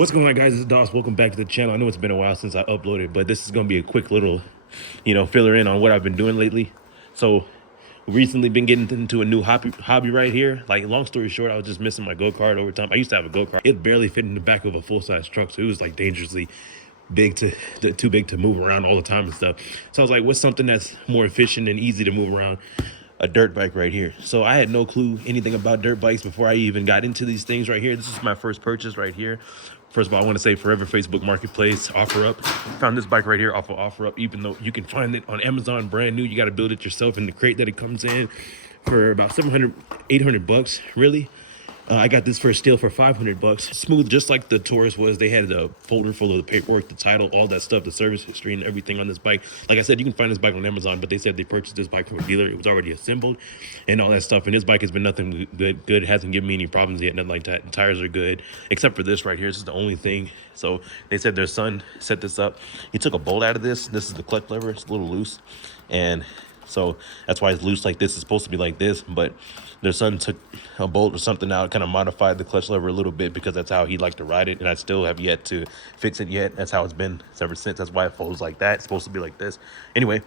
What's going on, guys? This is Doss. Welcome back to the channel. I know it's been a while since I uploaded, but this is going to be a quick little, filler in on what I've been doing lately. So, recently been getting into a new hobby right here. Like, long story short, I was just missing my go-kart over time. I used to have a go-kart. It barely fit in the back of a full-size truck, so it was like dangerously big too big to move around all the time and stuff. So I was like, what's something that's more efficient and easy to move around? A dirt bike right here. So I had no clue anything about dirt bikes before I even got into these things right here. This is my first purchase right here. First of all, I want to say Forever Facebook Marketplace, OfferUp. Found this bike right here off of OfferUp, even though you can find it on Amazon brand new. You got to build it yourself in the crate that it comes in for about 700, 800 bucks, really. I got this for a steal for 500 bucks. Smooth, just like the Taurus was. They had a folder full of the paperwork, the title, all that stuff, the service history and everything on this bike. Like I said, you can find this bike on Amazon, but they said they purchased this bike from a dealer. It was already assembled and all that stuff. And this bike has been nothing good. Hasn't given me any problems yet, nothing like that. The tires are good, except for this right here. This is the only thing. So they said their son set this up. He took a bolt out of this. This is the clutch lever. It's a little loose. And so that's why it's loose like this. It's supposed to be like this, but their son took a bolt or something out, kind of modified the clutch lever a little bit because that's how he liked to ride it. And I still have yet to fix it yet. That's how it's been ever since. That's why it folds like that. It's supposed to be like this. Anyway,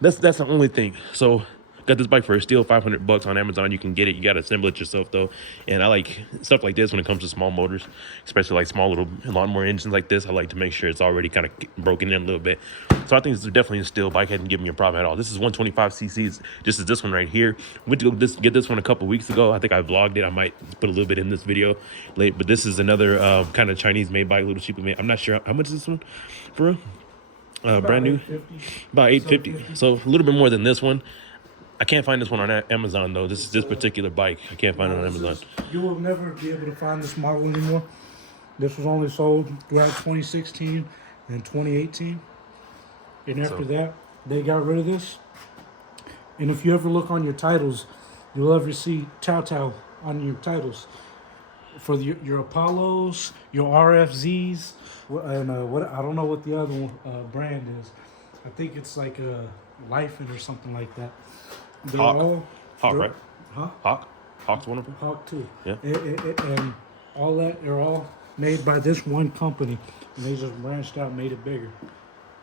that's the only thing. So got this bike for a steal, 500 bucks on Amazon. You can get it. You got to assemble it yourself though. And I like stuff like this when it comes to small motors, especially like small little lawnmower engines like this. I like to make sure it's already kind of broken in a little bit. So I think this is definitely a steal. Bike hadn't given me a problem at all. This is 125 cc's. Just as this one right here. Went to get this one a couple weeks ago. I think I vlogged it. I might put a little bit in this video late, but this is another kind of Chinese made bike, a little cheaply made. I'm not sure how much is this one for real. Brand new, about 850. So a little bit more than this one. I can't find this one on Amazon though. This particular bike, I can't find it on Amazon. You will never be able to find this model anymore. This was only sold throughout 2016 and 2018. And after that, they got rid of this. And if you ever look on your titles, you'll ever see Tao Tao on your titles. For your Apollos, your RFZs, and what I don't know what the other one, brand is. I think it's like a Lifen or something like that. They're Hawk, right? Huh? Hawk's one of them. Hawk too. Yeah. And all that, they're all made by this one company, and they just branched out, and made it bigger.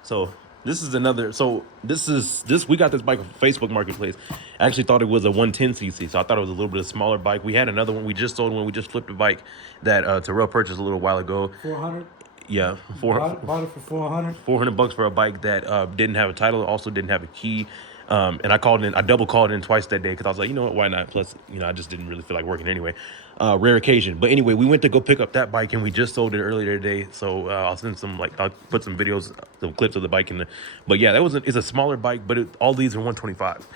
So this is another. So this. We got this bike on Facebook Marketplace. I actually thought it was a 110 cc, so I thought it was a little bit of smaller bike. We had another one. We just sold one. We just flipped a bike that Terrell purchased a little while ago. 400. Yeah, Bought it for 400. 400 bucks for a bike that didn't have a title, also didn't have a key. And I double called in twice that day because I was like, you know what, why not? Plus, I just didn't really feel like working anyway. Rare occasion. But anyway, we went to go pick up that bike and we just sold it earlier today. So I'll send I'll put some videos, some clips of the bike in the. But yeah, it's a smaller bike, but all these are 125.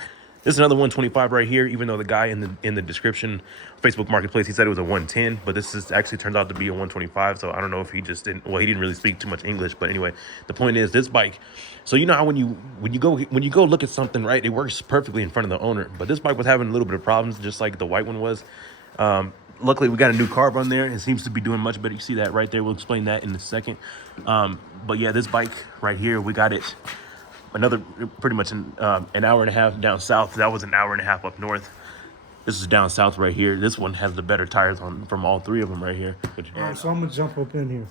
This is another 125 right here, even though the guy in the description, Facebook Marketplace, he said it was a 110, but this is actually turns out to be a 125. So I don't know if he just didn't, well, he didn't really speak too much English, but anyway, the point is this bike. So you know how when you go look at something, right, it works perfectly in front of the owner, but this bike was having a little bit of problems, just like the white one was. Luckily, we got a new carb on there. It seems to be doing much better. You see that right there. We'll explain that in a second. But yeah, this bike right here, we got it. Another pretty much an hour and a half down south. That was an hour and a half up north. This is down south right here. This one has the better tires on from all three of them right here. All right, so I'm gonna jump up in here.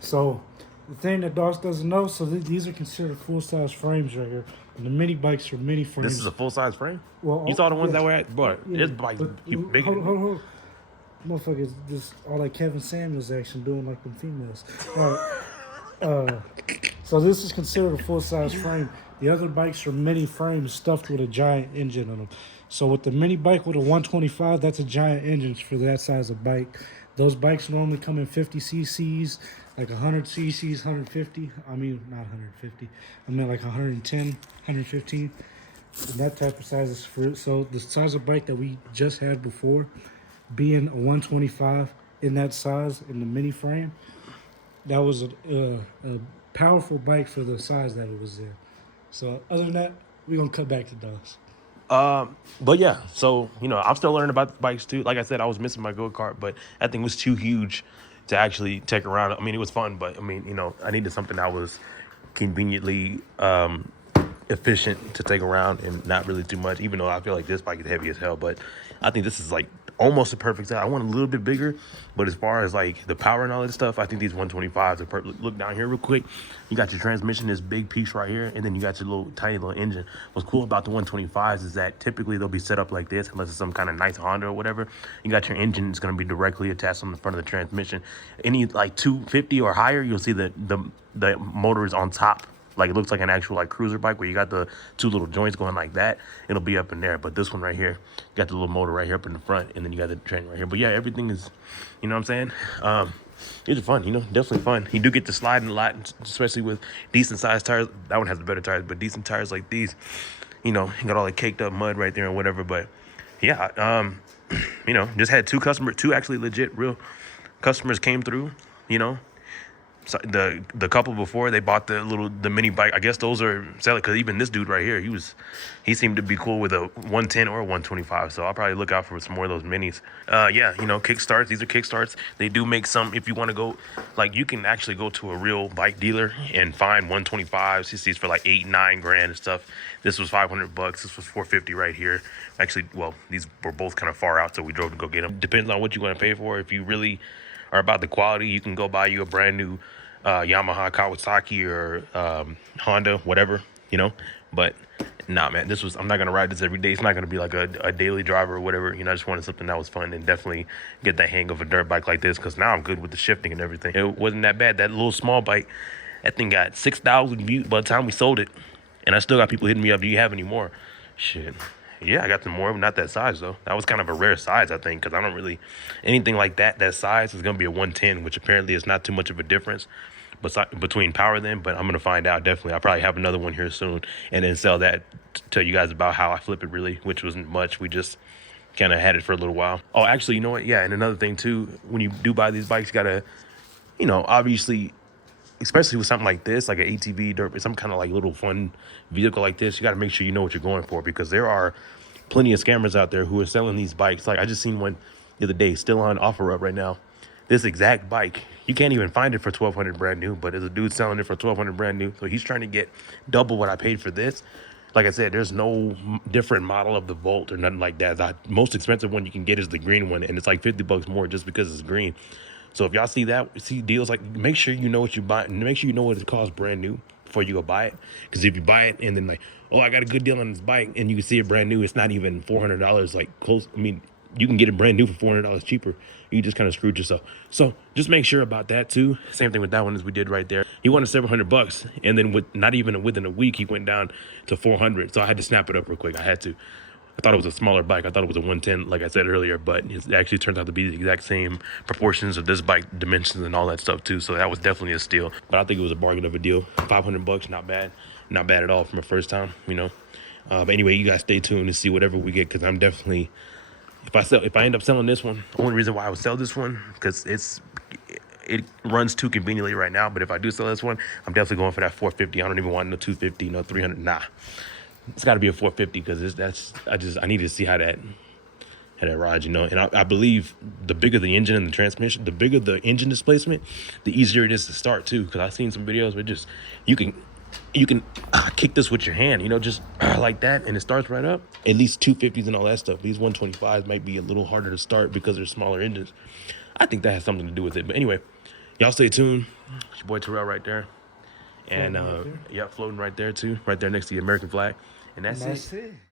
So the thing that Doss doesn't know, so these are considered full-size frames right here. And the mini bikes are mini frames. This is a full-size frame? Well, you saw the ones that were at, boy, this bike is big. Hold. Motherfuckers, just all like Kevin Samuels action doing like them females. All right. So this is considered a full-size frame. The other bikes are mini frames stuffed with a giant engine on them. So with the mini bike with a 125, that's a giant engine for that size of bike. Those bikes normally come in 50 cc's, like 100 cc's, 150. I mean, not 150. I mean like 110, 115. And that type of size is for. So the size of bike that we just had before, being a 125 in that size in the mini frame, that was a powerful bike for the size that it was in. So other than that, we're gonna cut back to Doss. But yeah, so I'm still learning about bikes too. Like I said, I was missing my go-kart, but that thing was too huge to actually take around. I mean, it was fun, but I mean, I needed something that was conveniently efficient to take around and not really too much, even though I feel like this bike is heavy as hell. But I think this is like almost a perfect size. I want a little bit bigger, but as far as like the power and all that stuff, I think these 125s are perfect. Look down here real quick. You got your transmission, this big piece right here, and then you got your little tiny little engine. What's cool about the 125s is that typically they'll be set up like this, unless it's some kind of nice Honda or whatever. You got your engine, it's gonna be directly attached on the front of the transmission. Any like 250 or higher, you'll see the motor is on top. Like it looks like an actual like cruiser bike where you got the two little joints going like that. It'll be up in there. But this one right here, you got the little motor right here up in the front, and then you got the train right here. But yeah, everything is, you know what I'm saying? These are fun, you know, definitely fun. You do get to slide in a lot, especially with decent sized tires. That one has the better tires, but decent tires like these, you know, you got all the caked up mud right there and whatever. But yeah, you know, just had two actually legit real customers came through, you know. So the couple before, they bought the mini bike. I guess those are selling, because even this dude right here, he seemed to be cool with a 110 or a 125. So I'll probably look out for some more of those minis. Yeah, you know, kickstarts. These are kickstarts. They do make some. If you want to go, like, you can actually go to a real bike dealer and find 125s. You see these for like 8-9 grand and stuff. This was $500. This was $450 right here. Actually, well, these were both kind of far out, so we drove to go get them. Depends on what you want to pay for. If you really are about the quality, you can go buy you a brand new Yamaha, Kawasaki, or Honda, whatever, you know. But nah, man, I'm not gonna ride this every day. It's not gonna be like a daily driver or whatever, you know. I just wanted something that was fun and definitely get the hang of a dirt bike like this, because now I'm good with the shifting and everything. It wasn't that bad. That little small bike, that thing got 6,000 views by the time we sold it, and I still got people hitting me up, do you have any more? Shit, yeah, I got some more, not that size though. That was kind of a rare size, I think, because I don't really, anything like that size is gonna be a 110, which apparently is not too much of a difference between power then, but I'm gonna find out. Definitely, I'll probably have another one here soon, and then sell that, tell you guys about how I flip it, really, which wasn't much. We just kind of had it for a little while. Oh, actually, you know what? Yeah, and another thing too, when you do buy these bikes, you gotta, you know, obviously, especially with something like this, like an ATV, dirt, some kind of like little fun vehicle like this, you got to make sure you know what you're going for, because there are plenty of scammers out there who are selling these bikes. Like I just seen one the other day, still on OfferUp right now. This exact bike, you can't even find it for $1,200 brand new, but there's a dude selling it for $1,200 brand new. So he's trying to get double what I paid for this. Like I said, there's no different model of the Volt or nothing like that. The most expensive one you can get is the green one, and it's like $50 more just because it's green. So if y'all see deals, like, make sure you know what you buy, and make sure you know what it costs brand new before you go buy it. Because if you buy it and then like, oh, I got a good deal on this bike, and you can see it brand new, it's not even $400, like close. I mean, you can get it brand new for $400 cheaper. You just kind of screwed yourself. So just make sure about that too. Same thing with that one as we did right there. He wanted $700, and then not even within a week, he went down to 400. So I had to snap it up real quick. I had to. I thought it was a smaller bike. I thought it was a 110, like I said earlier, but it actually turns out to be the exact same proportions of this bike, dimensions and all that stuff too. So that was definitely a steal. But I think it was a bargain of a deal. $500, not bad. Not bad at all from a first time, you know. But anyway, you guys stay tuned to see whatever we get, because I'm definitely, if I end up selling this one, the only reason why I would sell this one, because it runs too conveniently right now. But if I do sell this one, I'm definitely going for that 450. I don't even want no 250, no 300. Nah. It's got to be a 450, because I need to see how that rides, you know. And I believe the bigger the engine and the transmission, the bigger the engine displacement, the easier it is to start too. Because I've seen some videos where just you can kick this with your hand, you know, just like that, and it starts right up. At least 250s and all that stuff. These 125s might be a little harder to start because they're smaller engines. I think that has something to do with it. But anyway, y'all stay tuned. It's your boy Terrell right there. And yeah, floating right there too, right there next to the American flag. And that's it.